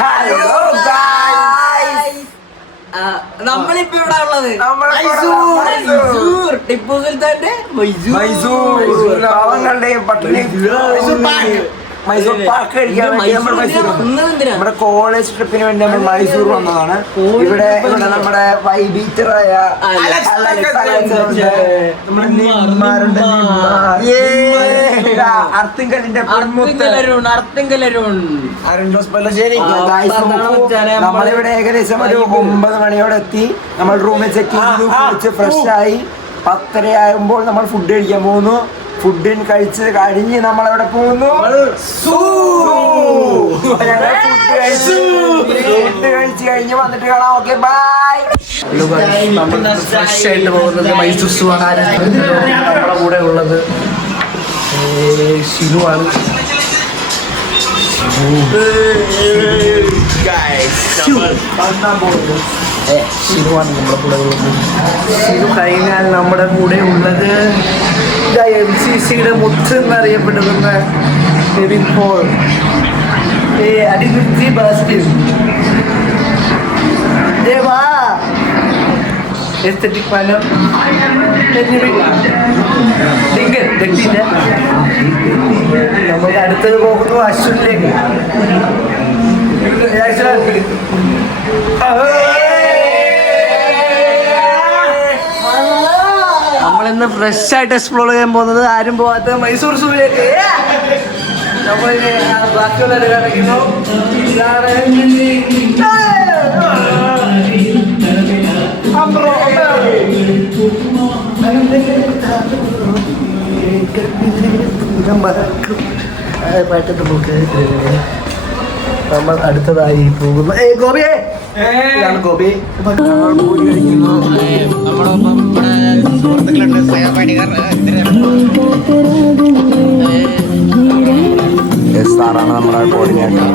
Hello guys, നമ്മളിപ്പോ ഇവിടെ ഉള്ളത് ടിപ്പു സുൽത്താന്റെ പാവങ്ങളുടെയും പട്ടിണി മൈസൂർ പാക്ക് കഴിക്കാൻ വേണ്ടി നമ്മുടെ കോളേജ് ട്രിപ്പിന് വേണ്ടി നമ്മൾ മൈസൂർ വന്നതാണ്. ഇവിടെ നമ്മുടെ വൈബീറ്ററായ അർത്തിങ്കലിന്റെ നമ്മളിവിടെ ഏകദേശം ഒരു 9 മണിയോടെ എത്തി. നമ്മൾ റൂമിൽ ചെക്ക് ചെയ്തു, കുളിച്ച് ഫ്രഷ് ആയി 10:30 ആകുമ്പോൾ നമ്മൾ ഫുഡ് കഴിക്കാൻ പോകുന്നു. ഫുഡിന് കഴിച്ച് കഴിഞ്ഞ് നമ്മളവിടെ പോകുന്നു. ഫുഡ് കഴിച്ച് കഴിഞ്ഞ് വന്നിട്ട് കാണാം. Okay bye. നമ്മൾ ഫ്രഷ് ആയിട്ട് പോകുന്നത് മൈസൂർ സൂ ആണ്. നമ്മുടെ കൂടെ ഉള്ളത് ഷിനു ആണ്. ഷിനുവാണ് നമ്മുടെ കൂടെ ഉള്ളത്. ഷിനു കഴിഞ്ഞാൽ നമ്മുടെ കൂടെ ഉള്ളത് MCCയുടെ മുത്ത് എന്നറിയപ്പെടുന്ന കെവിൻ പോൾ, അടികുത്തി ബാസ്റ്റിൻ, എസ്തെറ്റിക് പാലം, നമ്മൾ അടുത്തത് പോകുന്നു അശ്വിനിലേക്ക്. നമ്മളിന്ന് ഫ്രഷ് ആയിട്ട് എക്സ്പ്ലോർ ചെയ്യാൻ പോകുന്നത് ആരും പോകാത്ത മൈസൂർ സൂവിലേക്ക്. നമ്മൾ ബാക്കിയുള്ളവരെ കാണിക്കുന്നു. പാട്ടത്ത് പോക്ക്. നമ്മൾ അടുത്തതായി പോകുന്നു. ഗോപിയെ ഗോപി സാറാണ് നമ്മുടെ കോർഡിനേറ്റർ.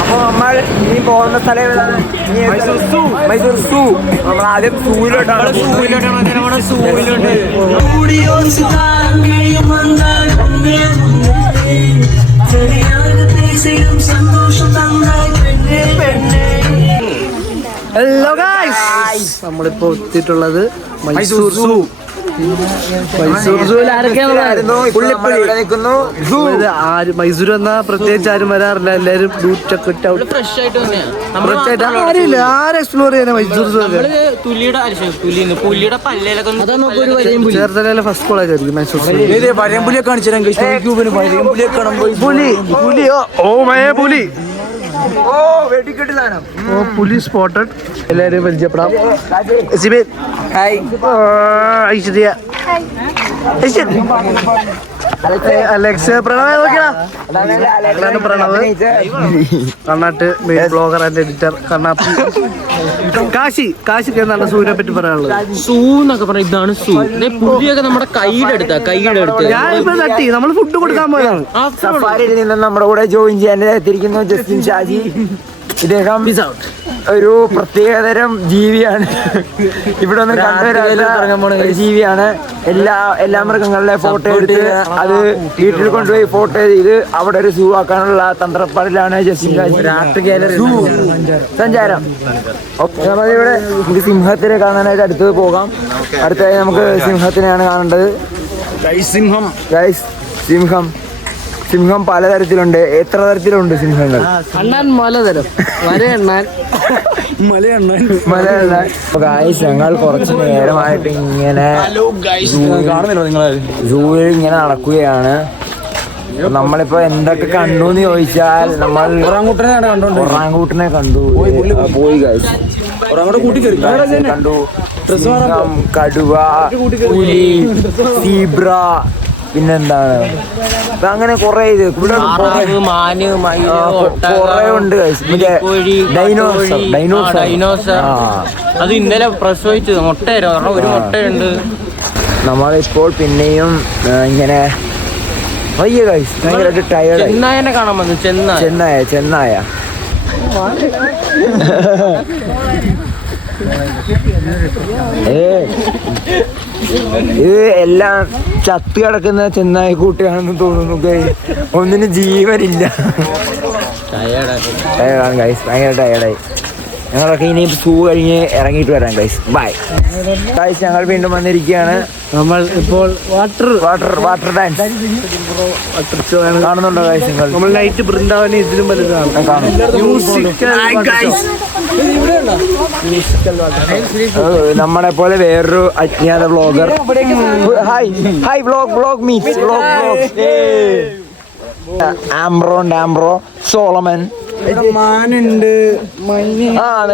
അപ്പോൾ നമ്മൾ ഇനി പോകുന്ന സ്ഥലം ഏതാണ്? മൈസൂർ സൂ. നമ്മൾ ആദ്യം സൂവിലോട്ടാണ്. ഹലോ ഗായ്സ്, നമ്മളിപ്പോ എത്തിയിട്ടുള്ളത് മൈസൂർ സൂ. മൈസൂർ സൂവിൽ മൈസൂർ വന്നാ പ്രത്യേകിച്ച് ആരും വരാറില്ല. എല്ലാരും ആരില്ല, ആരും എക്സ്പ്ലോർ ചെയ്യാനാ മൈസൂർ സൂ. ചേർത്തലയിലെ ഫസ്റ്റ് കോളേജ് ആയിരിക്കും മൈസൂർ സൂ. പുലിയെ കാണിച്ചു. പുലി പുലി സ്പോട്ടഡ്. എല്ലാവരെയും പരിചയപ്പെടാം. Alex, Pranav Nokia. Pranav Kannatt main blogger and editor കണ്ണാപ്പി. കാശിക്ക് എന്താണ് സൂവിനെ പറ്റി പറയാനുള്ളത്? സൂ എന്നൊക്കെ പറഞ്ഞ ഇതാണ് സൂ. പുലിയൊക്കെ നമ്മുടെ കൈയുടെ അടുത്ത് ഞാനിപ്പോ തട്ടി. നമ്മൾ ഫുഡ് കൊടുക്കാൻ പോയതാണ്. സഫാരിയിൽ നിന്നും നമ്മുടെ കൂടെ ജോയിൻ ചെയ്യാൻ എത്തിയിരിക്കുന്നു ജസ്റ്റിൻ ഷാജി. ഇദ്ദേഹം ഒരു പ്രത്യേകതരം ജീവിയാണ്. ഇവിടെ ഒന്നും കണ്ടുവരാത്ത ജീവിയാണ്. എല്ലാ മൃഗങ്ങളുടെ ഫോട്ടോ എടുത്ത് അത് വീട്ടിൽ കൊണ്ടുപോയി ഫോട്ടോ ചെയ്ത് അവിടെ ഒരു സൂ ആക്കാനുള്ള തന്ത്രപ്പാടിലാണ് ജസ്റ്റിൻ ഷാജി. സഞ്ചാരം. നമ്മളിവിടെ നമുക്ക് സിംഹത്തിനെ കാണാനായിട്ട് അടുത്തത് പോകാം. അടുത്തായി നമുക്ക് സിംഹത്തിനെയാണ് കാണേണ്ടത്. സിംഹം പലതരത്തിലുണ്ട്. എത്ര തരത്തിലുണ്ട് സിംഹങ്ങൾ? ഞങ്ങൾ കുറച്ച് നേരമായിട്ട് ഇങ്ങനെ സൂവിൽ ഇങ്ങനെ നടക്കുകയാണ്. നമ്മളിപ്പോ എന്തൊക്കെ കണ്ടു എന്ന് ചോദിച്ചാൽ നമ്മൾ ഒറാങ്കൂട്ടനെ കണ്ടു. കണ്ടു സിംഹം, കടുവ, പുലി, സീബ്ര, പിന്നെന്താണ് അങ്ങനെ കൊറേ ഇത് ഇവിടെ കൊറേ ഉണ്ട്. ഡൈനോസർ അത് ഇന്നലെ പ്രസവിച്ചു ഒരു മുട്ടയുണ്ട്. നമ്മളിപ്പോൾ പിന്നെയും ഇങ്ങനെ വയ്യ ഗൈസ്, ഭയങ്കരമായിട്ട് ടയർഡ്. ചെന്നായനെ കാണാൻ വന്നു. ചെന്നായ ഇത് എല്ലാം ചത്ത് കിടക്കുന്ന ചെന്നായി കൂട്ടിയാണെന്ന് തോന്നുന്നു. ഒന്നിന് ജീവനില്ല. ടയർഡാണ് ഗൈസ്, ഭയങ്കര ടയർഡായി. ഞങ്ങളൊക്കെ ഇനി സൂ കഴിഞ്ഞ് ഇറങ്ങിയിട്ട് വരാം ഗൈസ്. Bye guys. ഞങ്ങൾ വീണ്ടും വന്നിരിക്കുകയാണ്. നമ്മൾ ഇപ്പോൾ വാട്ടർ ഡാൻസ് കാണുന്നുണ്ടോ ഗൈസ് നിങ്ങൾ? നമ്മൾ നൈറ്റ് ബൃന്ദാവനെ ഇതിലും വലുതാണ് കാണും. നമ്മളെ പോലെ വേറൊരു അജ്ഞാത vlogger. Hi vlog meets Ambro Solomon. മാനുണ്ട്.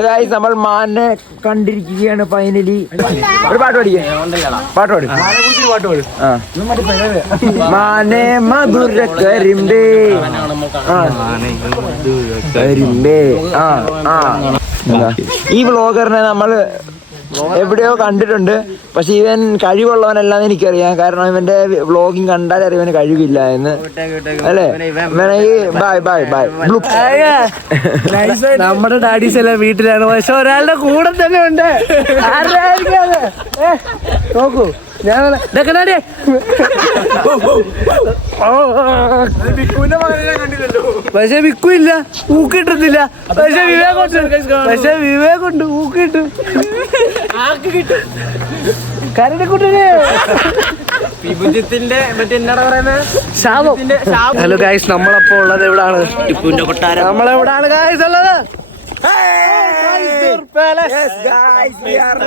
ഗൈസ് നമ്മൾ മാനെ കണ്ടിരിക്കുകയാണ് ഫൈനലി. ഒരു പാട്ട് പാടി. മാനെ മധുര കരിമ്പേ ഈ വ്ളോഗറിനെ നമ്മൾ എവിടെയോ കണ്ടിട്ടുണ്ട്. പക്ഷെ ഇവൻ കഴിവുള്ളവനല്ലാന്ന് എനിക്കറിയാം. കാരണം ഇവന്റെ വ്ളോഗിങ് കണ്ടാൽ അറിയാൻ കഴിവില്ല എന്ന് അല്ലേ? ബൈ. നമ്മുടെ ഡാഡീസ് എല്ലാം വീട്ടിലാണ്, പക്ഷെ ഒരാളുടെ കൂടെ തന്നെ ഉണ്ട്. നോക്കൂ ഞാൻ പക്ഷെ വിക്കൂല്ല, ഊക്കിട്ടുന്നില്ല. പക്ഷെ വിവേകുണ്ട് ഊക്കിട്ടു. കരടിക്കുട്ടിന് ശാപം. ഹലോ ഗൈസ്, നമ്മളപ്പോ ഉള്ളത് എവിടാണ്? ടിപ്പുവിന്റെ കൊട്ടാരം. നമ്മളെവിടാണ് ഗൈസ് ഉള്ളത്? Yes guys, we are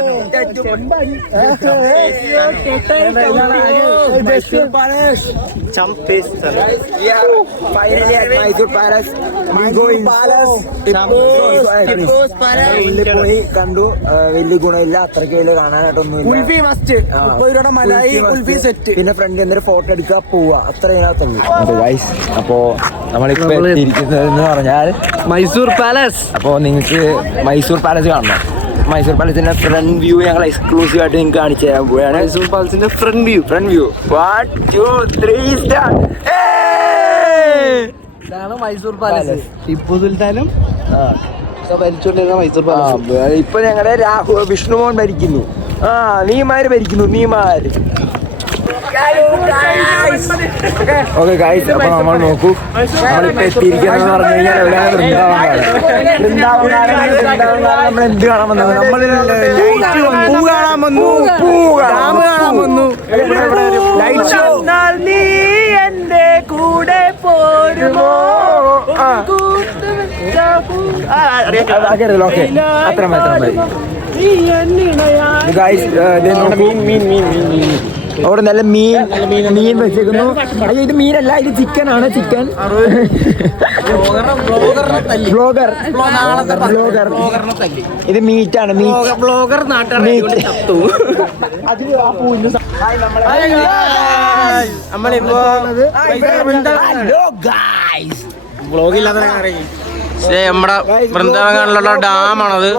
Mysore Palace. We are finally at Mysore Palace. We go in Tippus Palace. പോയി കണ്ടു. വലിയ ഗുണമില്ല, അത്രയ്ക്ക് വലിയ കാണാനായിട്ടൊന്നുമില്ല. കുൽഫി മസ്റ്റ് 30 രൂപയുടെ മലായി കുൽഫി സെറ്റ്. പിന്നെ ഫ്രണ്ട് എന്തൊരു ഫോട്ടോ എടുക്കുക പോവാ, അത്ര ഇതിനകത്തുള്ളൂ ഗൈസ്. അപ്പോ നമ്മളിപ്പോ എത്തിയിരിക്കുന്നതെന്ന് പറഞ്ഞാൽ മൈസൂർ പാലസ്. അപ്പോ നിങ്ങൾക്ക് മൈസൂർ പാലസ് കാണണം. മൈസൂർ പാലസിന്റെ ഫ്രണ്ട് വ്യൂ ഞങ്ങൾ എക്സ്ക്ലൂസീവ് ആയിട്ട് നിങ്ങൾക്ക് കാണിച്ചു തരാൻ പോവുകയാണ്. മൈസൂർ പാലസിന്റെ ഫ്രണ്ട് വ്യൂ 1 2 3 സ്റ്റാർട്ട്. ഇതാണ് മൈസൂർ പാലസ്. ടിപ്പു സുൽത്താനും ഭരിച്ചുകൊണ്ടിരുന്ന മൈസൂർ പാലസ്. ഇപ്പൊ ഞങ്ങളുടെ വിഷ്ണുമോൻ ഭരിക്കുന്നു. നീമാര് ഭരിക്കുന്നു. ഓക്കെ ഗൈസ്, അപ്പൊ നമ്മൾ നോക്കൂ, നമ്മളിപ്പോ എത്തിയിരിക്കുകയെന്ന് പറഞ്ഞു കഴിഞ്ഞാൽ എവിടെയാണ്? വൃന്ദാവൻ നമ്മൾ എന്ത് കാണാൻ വന്നത്? നമ്മൾ പൂ കാണാൻ വന്നു. നീ എന്റെ കൂടെ പോരുമോ? ഓക്കെ, അത്ര മതി ഗൈസ്. അവിടെ നല്ല മീൻ വെച്ചേക്കുന്നു. അയ്യോ, ഇത് മീനല്ല, ഇത് ചിക്കനാണ്. Chicken blogger. ഇത് മീറ്റാണ്. ബ്ലോഗർ നമ്മുടെ വൃന്ദാവനിലുള്ള ഡാമാണത്.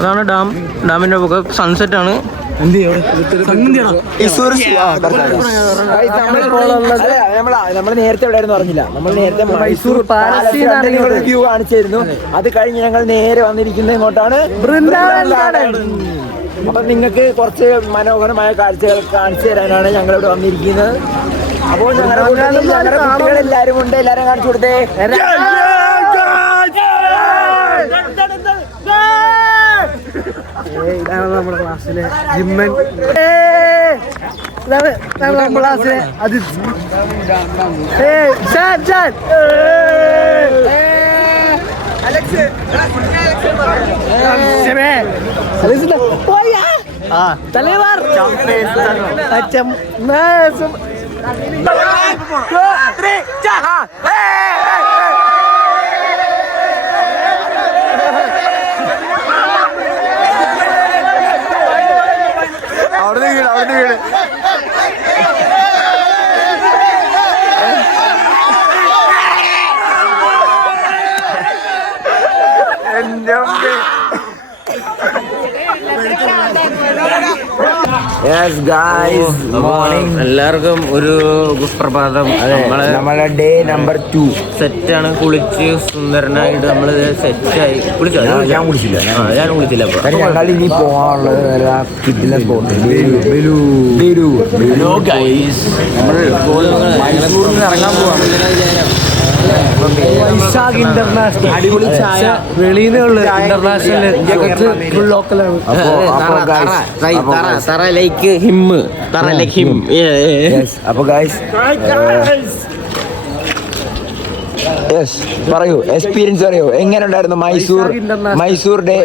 അതാണ് ഡാമിന്റെ മുഖം. സൺസെറ്റ് ആണ്. നമ്മൾ നേരത്തെ എവിടെയായിരുന്നു പറഞ്ഞില്ല. നമ്മൾ നേരത്തെ മൈസൂർ പാലസ് വ്യൂ കാണിച്ചായിരുന്നു. അത് കഴിഞ്ഞ് ഞങ്ങൾ നേരെ വന്നിരിക്കുന്നത് ഇങ്ങോട്ടാണ്, വൃന്ദാവൻ. അപ്പൊ നിങ്ങൾക്ക് കുറച്ച് മനോഹരമായ കാഴ്ചകൾ കാണിച്ചു തരാനാണ് ഞങ്ങൾ ഇവിടെ വന്നിരിക്കുന്നത്. അപ്പോൾ ഞങ്ങളുടെ കുട്ടികളെല്ലാരും ഉണ്ട്. എല്ലാരും കാണിച്ചു കൊടുത്തേ. ഇതാണ് നമ്മുടെ ക്ലാസ്സിലെ ജിമ്മൻ. ഇതാണ് നമ്മുടെ ക്ലാസ്സിലെ അജിത്. തലവർ അവിടെ വീട് യെസ് ഗൈസ് മോർണിംഗ്. എല്ലാവർക്കും ഒരു സുപ്രഭാതം. നമ്മളെ ഡേ നമ്പർ 2 സെറ്റാണ്. കുളിച്ച് സുന്ദരനായിട്ട് നമ്മള് സെറ്റായി. കുളിച്ചോ? ഞാൻ കുളിച്ചില്ല. ഞാൻ കുളിച്ചില്ല. കാരണം ഞങ്ങൾ ഇനി പോകാനുള്ളത് കിട്ടില്ല സ്പോട്ട് മൈസൂരിൽ ഇറങ്ങാൻ പോവാണ്. വൈശാഖ് ഇന്റർനാഷണൽ അടിപൊളി ചായ വെളിയിലുള്ള ഇന്റർനാഷണൽ ഫുൾ ലോക്കലാണ്. അപ്പൊ ഗൈസ് പറയൂ, എക്സ്പീരിയൻസ് പറയൂ, എങ്ങനെ ഉണ്ടായിരുന്നു മൈസൂർ ഡേ?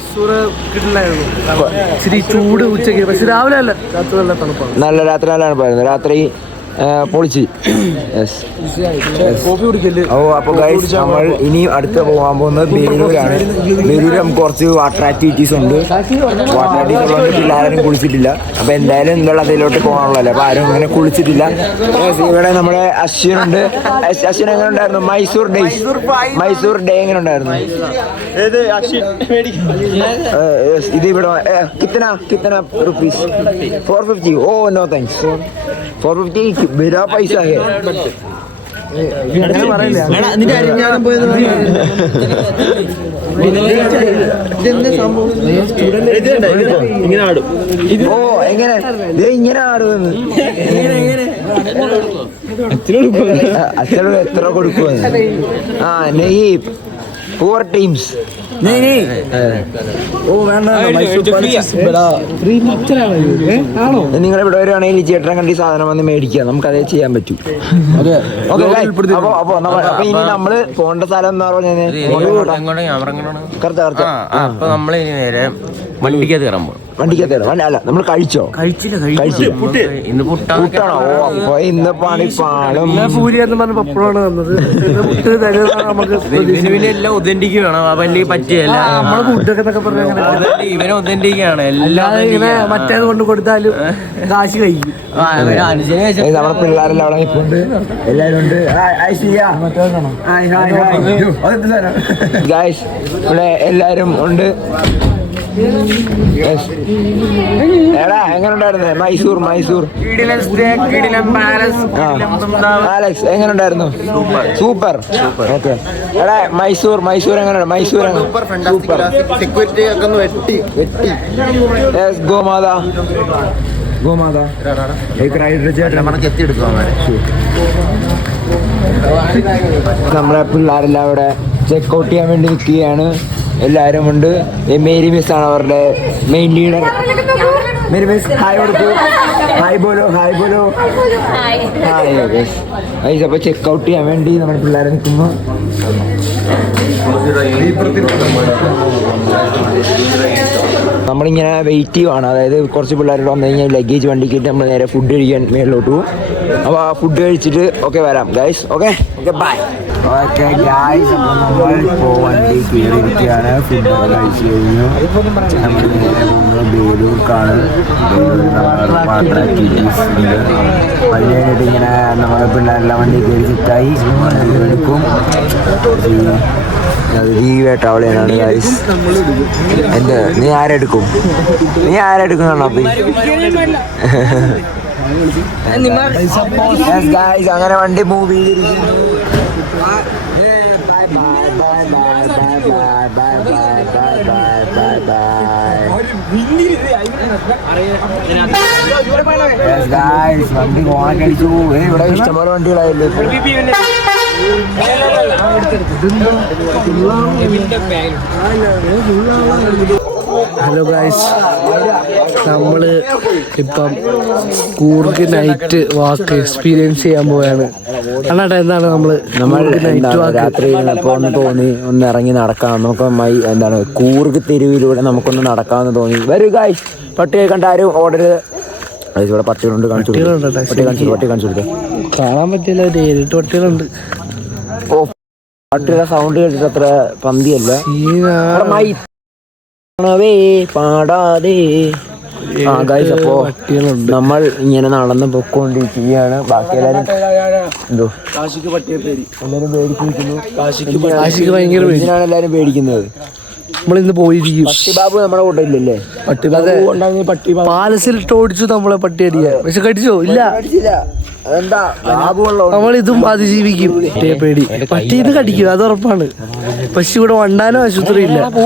മൈസൂർ കിട്ടില്ലായിരുന്നു. ഇച്ചിരി ചൂട് ഉച്ചയ്ക്ക്, പക്ഷെ രാവിലെ അല്ല, രാത്രി നല്ല തണുപ്പാണ്. നല്ല രാത്രി നല്ല തണുപ്പായിരുന്നു. രാത്രി പൊളിച്ച്. അപ്പൊ ഗൈസ് നമ്മൾ ഇനി അടുത്ത് പോകാൻ പോകുന്നത് ബേലൂരാണ്. ബേലൂർ നമുക്ക് കുറച്ച് വാട്ടർ ആക്ടിവിറ്റീസ് ഉണ്ട്. വാട്ടർ ആക്ടിവിറ്റീസ് ഉള്ളത് പിള്ളേരും കുളിച്ചിട്ടില്ല. അപ്പൊ എന്തായാലും വെള്ളത്തിലോട്ട് പോകാനുള്ളതല്ലേ, അപ്പൊ ആരും അങ്ങനെ കുളിച്ചിട്ടില്ല. ഇവിടെ നമ്മുടെ അശ്വിനുണ്ട്. അശ്വിൻ എങ്ങനെ ഉണ്ടായിരുന്നു മൈസൂർ ഡേ? മൈസൂർ ഡേ എങ്ങനെ ഉണ്ടായിരുന്നു? ഇത് ഇവിടെ കിത്തന റുപ്പീസ്? 450. Oh no thanks. 450 बिना पैसा है. ഓ എങ്ങനെ ഇങ്ങനെ ആടുമെന്ന് അച്ഛനോട് എത്ര കൊടുക്കുമെന്ന്. ആ നെയ് പൂർ ടീംസ്. നിങ്ങൾ ഇവിടെ വരുവാണെങ്കിൽ ചേട്ടനെ കണ്ടി സാധനം വന്ന് മേടിക്കുക, നമുക്ക് അതേ ചെയ്യാൻ പറ്റും. അപ്പൊ ഇനി നമ്മള് പോകേണ്ട സ്ഥലം എന്താ പറഞ്ഞത്? നമ്മള് നേരെ വണ്ടിക്കകത്ത് കയറാൻ പോകും. അല്ല നമ്മൾ കഴിച്ചോ? ഇന്ന് പുട്ടാണോ? ഓ അപ്പൊ ഇന്ന് പണിപ്പാളും പൂരി എന്ന് പറഞ്ഞ പപ്പടമാണ് വന്നത്. പിന്നെ എല്ലാം ഒതന്റിക്ക് വേണം. അവന്റെ പറ്റിയല്ല നമ്മള് ഫുഡൊക്കെ എന്നൊക്കെ പറഞ്ഞ ഇവനെ ഒതന്റിക്കാണ് എല്ലാം. ഇങ്ങനെ മറ്റേത് കൊണ്ട് കൊടുത്താലും കാശ് കഴിക്കും. നമ്മുടെ പിള്ളേരെല്ലാം അവിടെ നിൽപ്പുണ്ട്, എല്ലാരും ഉണ്ട്. ഗായ്സ് ഇവിടെ എല്ലാരും ഉണ്ട്. എടാ എങ്ങനെ ഉണ്ടായിരുന്നു മൈസൂർ? ആലക്സ് എങ്ങനെ ഉണ്ടായിരുന്നു? സൂപ്പർ. ഓക്കെ എടാ മൈസൂർ എങ്ങനെയുണ്ട്? മൈസൂർ സൂപ്പർ. സെക്യൂരിറ്റി ഒക്കെ ഒന്ന് വെട്ടി. ഗോമാതാ നമ്മളെ പിള്ളേരെല്ലാം അവിടെ ചെക്കൗട്ട് ചെയ്യാൻ വേണ്ടി നിൽക്കുകയാണ്. എല്ലാവരും ഉണ്ട്. മേരി മിസ് ആണ് അവരുടെ main leader. Mary miss hi കൊടുത്തു. ഹായ് ബോലോ. അപ്പോൾ ചെക്കൗട്ട് ചെയ്യാൻ വേണ്ടി നമ്മുടെ പിള്ളേരെ നിൽക്കുന്നു. നമ്മളിങ്ങനെ വെയിറ്റ് ചെയ്യുവാണ്. അതായത് കുറച്ച് പിള്ളേരോട് വന്നു കഴിഞ്ഞാൽ ലഗേജ് വണ്ടിക്കിട്ട് നമ്മൾ നേരെ ഫുഡ് കഴിക്കാൻ മേളിലോട്ട് പോകും. അപ്പോൾ ആ ഫുഡ് കഴിച്ചിട്ട് ഓക്കെ വരാം guys. Okay bye. Okay guys, അപ്പോൾ നമ്മളിപ്പോൾ വണ്ടി കയറിയിരിക്കുകയാണ്. ഫുഡൊക്കെ കഴിച്ച് കഴിഞ്ഞു. നമ്മൾ നേരെ പോകുന്നത് ബേലൂർക്കാണ്. വാട്ടർ ആക്ടിവിറ്റീസ് ഉണ്ട്. അത് കഴിഞ്ഞിട്ട് ഇങ്ങനെ നമ്മുടെ പിള്ളേരെല്ലാം വണ്ടി കയറി സെറ്റായി എടുക്കും. ഈ വേട്ടാവളിയാണ് ഗൈസ്. എന്ത് നീ ആരെടുക്കും കണ്ണപ്പി? അങ്ങനെ വണ്ടി മൂവ് ചെയ്തിരിക്കുന്നു. വണ്ടി പോകാൻ കഴിച്ചു. ഇവിടെ ഇഷ്ടംപോലെ വണ്ടികളായില്ലേ. ഹലോ ഗൈസ്, നമ്മള് ഇപ്പം കൂർഗ് നൈറ്റ് വാക്ക് എക്സ്പീരിയൻസ് ചെയ്യാൻ പോവാണ്. അണ്ണാട്ടെ എന്താണ് നമ്മൾ രാത്രി ഒന്ന് തോന്നി ഒന്ന് ഇറങ്ങി നടക്കാം. നമുക്ക് എന്താണ് കൂർഗ് തെരുവിലൂടെ നമുക്കൊന്ന് നടക്കാമെന്ന് തോന്നി. വരൂ ഗൈസ്. പട്ടിയെ കണ്ട ആരും ഓടരുത്. ഇവിടെ പട്ടികളുണ്ട്. പട്ടി കാണിച്ചു കൊടുത്തേ. കാണാൻ പറ്റില്ല, നേരിട്ട് പട്ടികളുണ്ട്. ഓ പട്ടിയുടെ സൗണ്ട് കേട്ടിട്ട് അത്ര പന്തിയല്ല. പാടാതെ. അപ്പോ നമ്മൾ ഇങ്ങനെ നടന്ന് പൊക്കോണ്ടിരിക്കുകയാണ്. ബാക്കി എല്ലാരും എന്തോ എല്ലാരും പേടിച്ചിരിക്കുന്നു. എല്ലാരും പേടിക്കുന്നത്. നമ്മളിന്ന് പോയിരിക്കും. പട്ടിബാബു നമ്മുടെ കൂടെ ഇല്ലല്ലേ? പട്ടിബാബു പാലസിലിട്ട് ഓടിച്ചു നമ്മളെ പട്ടി അടിക്കാൻ. പക്ഷെ കടിച്ചോ? ഇല്ല. അതെന്താ നമ്മളിതും അതിജീവിക്കും. പേടി പട്ടീന്ന് കടിക്കും, അത് ഉറപ്പാണ്. പക്ഷെ ഇവിടെ വണ്ടാനോ ആശുപത്രി ഇല്ല. അപ്പൊ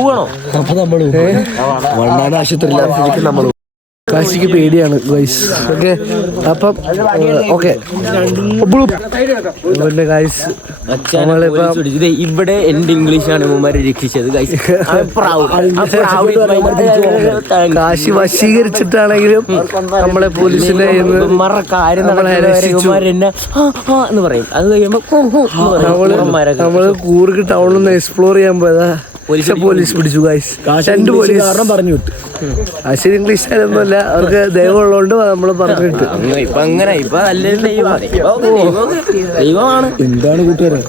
നമ്മള് വണ്ടാനോ ആശുപത്രി ഇല്ലാതെ നമ്മള് കാശിക്ക് പേടിയാണ് ഗൈസ്. ഓക്കെ അപ്പം ഓക്കെ ഇവിടെ എന്റെ ഇംഗ്ലീഷാണ് ഇവന്മാരെ രക്ഷിച്ചത്. കാശി വശീകരിച്ചിട്ടാണെങ്കിലും നമ്മളെ പോലീസിന്റെ കാര്യം എന്ന് പറയും. അത് കഴിയുമ്പോ നമ്മള് കൂർഗ് ടൗണിൽ നിന്ന് എക്സ്പ്ലോർ ചെയ്യാൻ പോയതാ. പോലീസ് പിടിച്ചു ഗൈസ്. രണ്ട് പോലീസ് പറഞ്ഞു വിട്ടു. കാശി ഇംഗ്ലീഷുകാരൊന്നുമല്ല, അവർക്ക് ദൈവം ഉള്ളതുകൊണ്ട് നമ്മള് പറഞ്ഞു വിട്ടു. ഇപ്പൊ അങ്ങനെ ഇപ്പൊ നല്ലൊരു ദൈവമാണ്. എന്താണ് കൂട്ടുകാരെ?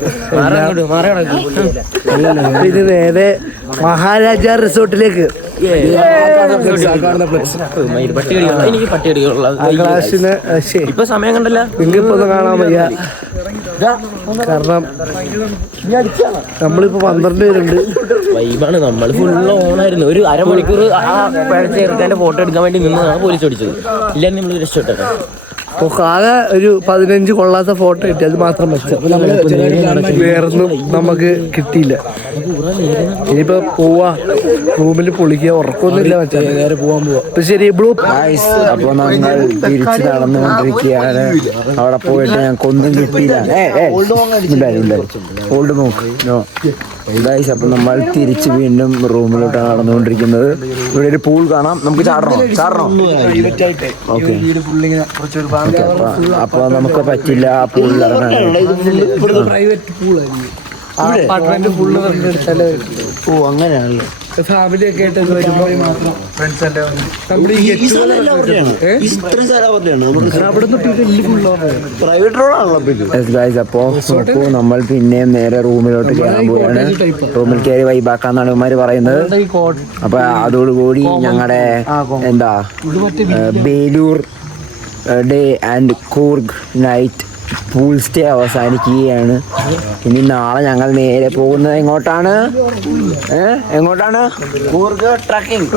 ഇത് നേരെ മഹാരാജ റിസോർട്ടിലേക്ക്. എനിക്ക് പട്ടിയടികളുള്ള ഇപ്പൊ സമയം കണ്ടല്ല, നിങ്ങൾക്കിപ്പോ ഒന്ന് കാണാൻ വയ്യ. കാരണം നമ്മളിപ്പോ 12 പേരുണ്ട്. വൈബാണ്. നമ്മൾ ഫുള്ള് ഓണായിരുന്നു. ഒരു അരമണിക്കൂർ ആ പഴച്ച ചെറുക്കാന്റെ ഫോട്ടോ എടുക്കാൻ വേണ്ടി നിന്നാണ് പോലീസ് ഓടിച്ചത്. ഇല്ലാതെ നമ്മൾ രക്ഷപ്പെട്ടെ. ആകെ ഒരു 15 കൊള്ളാത്ത ഫോട്ടോ കിട്ടി, അത് മാത്രം വെച്ച. വേറൊന്നും നമുക്ക് കിട്ടിയില്ല. ഇനിയിപ്പോ പോവാ, റൂമിൽ പൊളിക്കുക, ഉറക്കൊന്നുമില്ല. വെച്ചാൽ നേരെ പോവാൻ പോവാ. അപ്പൊ ശരി ബ്ലൂ. അപ്പൊ നമ്മൾ തിരിച്ച് നടന്നുകൊണ്ടിരിക്കുകയാണ്. അവിടെ പോയിട്ട് ഞങ്ങൾക്ക് ഒന്നും കിട്ടിയില്ല. ഓൾഡ് നോക്ക്. അപ്പൊ നമ്മൾ തിരിച്ച് വീണ്ടും റൂമിലോട്ടാണ് നടന്നുകൊണ്ടിരിക്കുന്നത്. ഇവിടെ ഒരു പൂൾ കാണാം, നമുക്ക് ചാടണോ? ഓക്കെ. അപ്പൊ നമുക്ക് പറ്റില്ല ആ പൂളിൽ ഇറങ്ങാൻ. ഓ അങ്ങനെയാണല്ലോ. ഫാമിലി ഒക്കെ ആയിട്ട് വരുമ്പോ അപ്പോ നോക്കൂ, നമ്മൾ പിന്നെയും നേരെ റൂമിലോട്ട് കയറാൻ പോവുകയാണ്. റൂമിൽ കയറി വൈബാക്കാന്നാണ് ഇവന്മാര് പറയുന്നത്. അപ്പൊ അതോടുകൂടി ഞങ്ങളുടെ എന്താ Belur day and Coorg night pool stay അവസാനിക്കുകയാണ്. ഇനി നാളെ ഞങ്ങൾ നേരെ പോകുന്നത് എങ്ങോട്ടാണ്? കൂർഗ് ട്രക്കിംഗ്.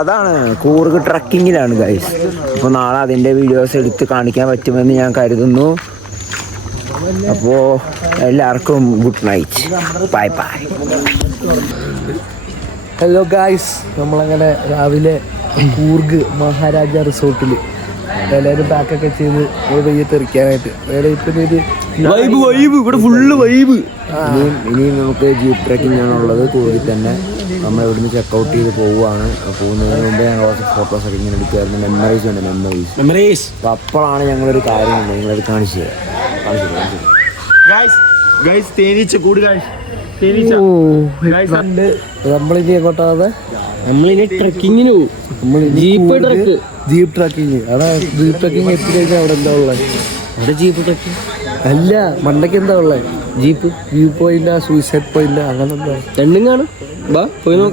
അതാണ്, കൂർഗ് ട്രക്കിങ്ങിലാണ് ഗൈസ്. അപ്പോൾ നാളെ അതിൻ്റെ വീഡിയോസ് എടുത്ത് കാണിക്കാൻ പറ്റുമെന്ന് ഞാൻ കരുതുന്നു. അപ്പോൾ എല്ലാവർക്കും good night, bye bye. Hello guys, നമ്മളങ്ങനെ രാവിലെ കൂർഗ് മഹാരാജ റിസോർട്ടിൽ എല്ലാവരും പാക്കൊക്കെ ചെയ്ത് പയ്യെ തെറിക്കാനായിട്ട്. വേറെ ഇപ്പം ഇവിടെ ഫുള്ള് വൈബ്. ഇനിയും നമുക്ക് ജീപ്പ് ട്രക്കിംഗ് ആണുള്ളത് കൂർഗിൽ തന്നെ. നമ്മൾ ഇവിടുന്ന് ചെക്കൗട്ട് ചെയ്ത് പോവുകയാണ്. പോകുന്നതിന് മുമ്പേ ഞങ്ങൾ കുറച്ച് ഫോട്ടോസ് ഒക്കെ ഇങ്ങനെ എടുക്കുമായിരുന്നു. മെമ്മറീസ്. അപ്പം അപ്പോഴാണ് ഞങ്ങളൊരു കാര്യം നിങ്ങളത് കാണിച്ചു നമ്മളിനി എങ്ങോട്ടാതെ? നമ്മളിനി ട്രക്കിങ്ങിന് പോകും. Jeep trekking. അതാ ജീപ്പ് ട്രക്കിങ് എത്തിക്കഴിഞ്ഞാൽ അവിടെ എന്താ ഉള്ളത്? അവിടെ ജീപ്പ് ട്രക്കിങ് അല്ല, മണ്ടയ്ക്ക് എന്താ ഉള്ളത്? Jeep view point, suicide point, അങ്ങനെ എന്താ രണ്ടും കാണും.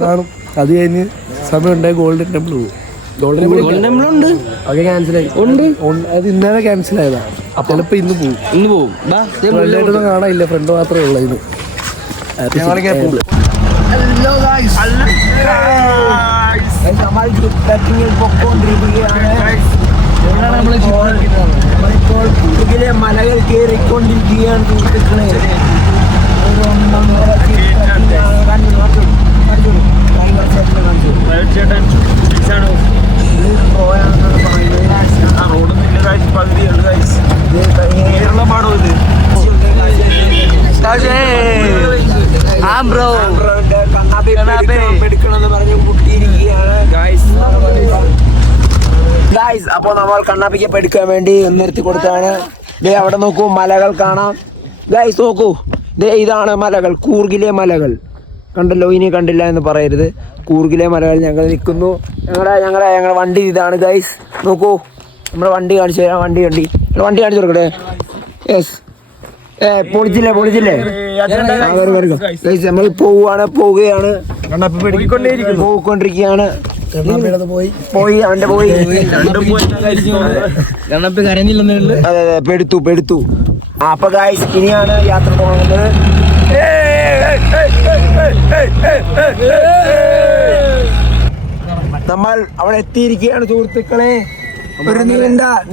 കാണും. അത് കഴിഞ്ഞ് സമയം ഉണ്ടായി ഗോൾഡൻ ടെമ്പിൾ പോകും. ഗോൾഡൻ ടെമ്പിൾ ഉണ്ട്, അത് ക്യാൻസലായി. അത് ഇന്നലെ ക്യാൻസൽ ആയതാ. ചിലപ്പോ ഇന്ന് പോകും. ഫ്രണ്ടായിട്ടൊന്നും കാണാനില്ല, ഫ്രണ്ട് മാത്രമേ ഉള്ളൂ ഇന്ന്. നമ്മൾ ട്രക്കിങ്ങിൽ പൊക്കോണ്ടിരിക്കുകയാണ്. നമ്മളിപ്പോൾ കൂർഗിലെ മലകൾ കയറിക്കൊണ്ടിരിക്കുകയാണ്. അപ്പൊ നമ്മൾ കണ്ണാപ്പിക്ക് എടുക്കാൻ വേണ്ടി നിർത്തി കൊടുത്താണ്. ദേ അവിടെ നോക്കൂ, മലകൾ കാണാം ഗൈസ്. നോക്കൂ, ദേ ഇതാണ് മലകൾ, കൂർഗിലെ മലകൾ. കണ്ടല്ലോ, ഇനി കണ്ടില്ല എന്ന് പറയരുത്. കൂർഗിലെ മലകൾ ഞങ്ങൾ നിൽക്കുന്നു. ഞങ്ങളുടെ വണ്ടി ഇതാണ് ഗൈസ്. നോക്കൂ, നമ്മുടെ വണ്ടി കാണിച്ചു തരാം. വണ്ടി കാണിച്ചു കൊടുക്കട്ടെ. യെസ്, പൊളിച്ചില്ലേ ഗൈസ്. നമ്മൾ പോവുകയാണ്. പോയിക്കൊണ്ടിരിക്കുകയാണ്. അതെ, പെടുത്തു. അപ്പൊ ഗൈസ്, ഇനിയാണ് യാത്ര പോകുന്നത്. നമ്മൾ അവിടെ എത്തിയിരിക്കുകയാണ് സുഹൃത്തുക്കളെ. ഒരു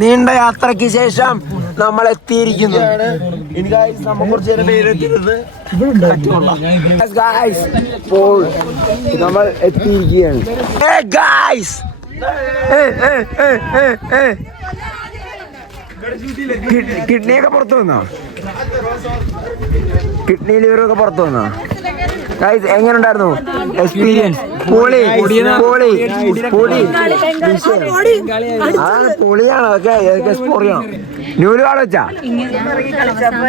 നീണ്ട യാത്രയ്ക്ക് ശേഷം നമ്മൾ എത്തിയിരിക്കുന്നു. നമ്മൾ കുറച്ച് നേരം പേരെത്തിരുന്ന് ഇപ്പോൾ നമ്മൾ എത്തിയിരിക്കുകയാണ്. കിഡ്നിയൊക്കെ പുറത്തു വന്നോ? കിഡ്നി ലിവറൊക്കെ പുറത്തു വന്നോ? ഗൈസ് എങ്ങനെ ഉണ്ടായിരുന്നു എക്സ്പീരിയൻസ്? പൊളി പൊളി പൊളി. അതാണ് പൊളിയാണ്. അതൊക്കെ പൊളിയാണ്. ന്യൂല് കാട് വെച്ചാ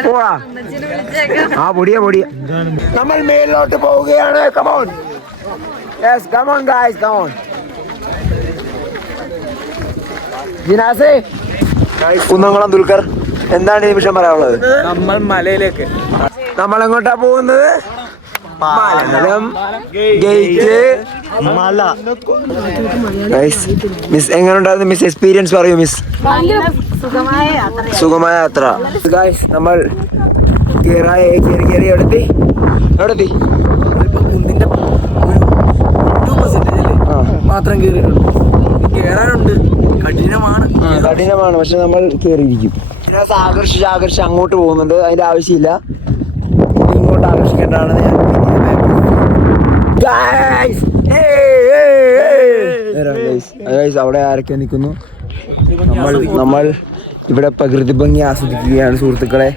പോവാ. ആ പൊടിയ പൊടിയ. നമ്മൾ മേലിലോട്ട് പോവുകയാണ്. Come on yes come on guys come on. ജിനാസേ കുന്നംകുളം ദുൽഖർ എന്താണ് ഈ നിമിഷം പറയാനുള്ളത്? നമ്മൾ മലയിലേക്ക് നമ്മൾ എങ്ങോട്ടാ പോകുന്നത്? പാലം ഗേറ്റ് മല. മിസ് എങ്ങനെ ഉണ്ടായിരുന്നു മിസ്? എക്സ്പീരിയൻസ് പറയൂ മിസ്. സുഖമായ യാത്ര. നമ്മൾ കയറി എവിടെത്തി? കുന്നിന്റെ 2% മാത്രം കയറിയിട്ടുണ്ട്. കേറാനുണ്ട്. കഠിനമാണ് പക്ഷെ നമ്മൾ കയറിയിരിക്കും. ആകർഷിച്ച് അങ്ങോട്ട് പോകുന്നുണ്ട്. അതിന്റെ ആവശ്യമില്ല. ഇങ്ങോട്ട് ആകർഷിക്കേണ്ടതാണ്. അവിടെ ആരൊക്കെ നിൽക്കുന്നു? നമ്മൾ ഇവിടെ പ്രകൃതി ഭംഗി ആസ്വദിക്കുകയാണ് സുഹൃത്തുക്കളെ.